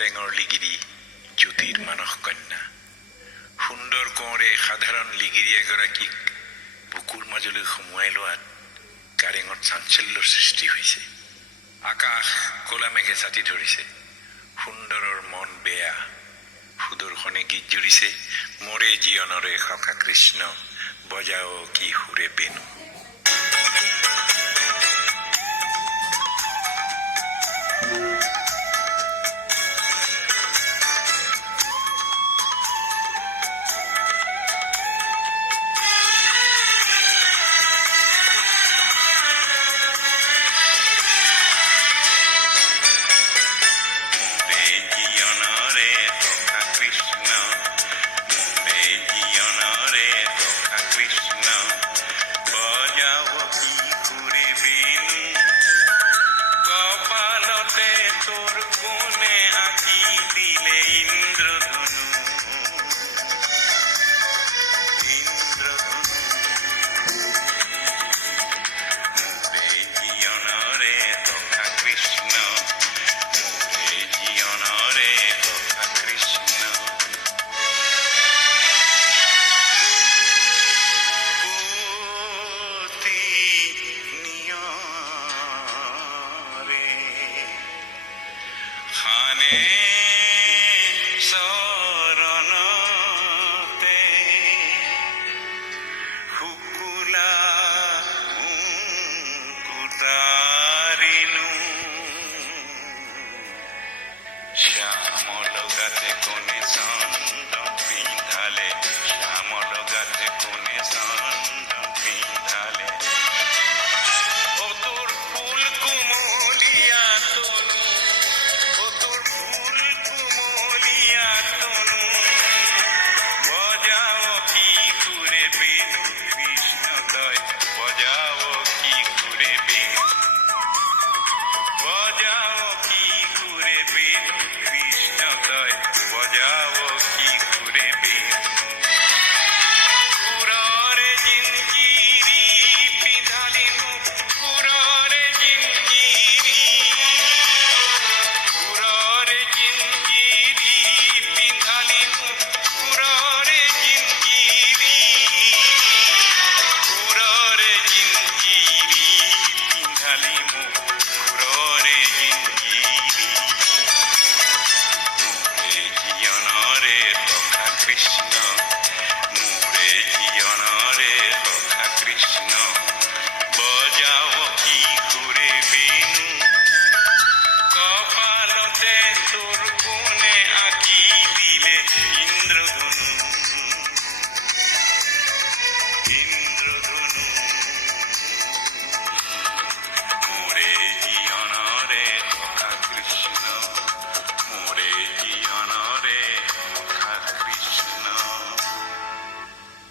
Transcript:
কাৰেঙৰ লিগিৰি জ্যোতিৰ মানস কন্যা। সুন্দৰ কোঁৱৰে সাধাৰণ লিগিৰি এগৰাকীক বুকুৰ মাজলৈ সুমুৱাই লোৱাত কাৰেঙত চাঞ্চল্যৰ সৃষ্টি হৈছে। আকাশ কলা মেঘে ছাতি ধৰিছে। সুন্দৰৰ মন বেয়া। সুদৰ্শনে গীত জুৰিছে, মোৰে জীৱনৰে সখা কৃষ্ণ, বজাও কি সুৰে বেনু। শ্যামল গাছে কোনে চন্দ্ৰ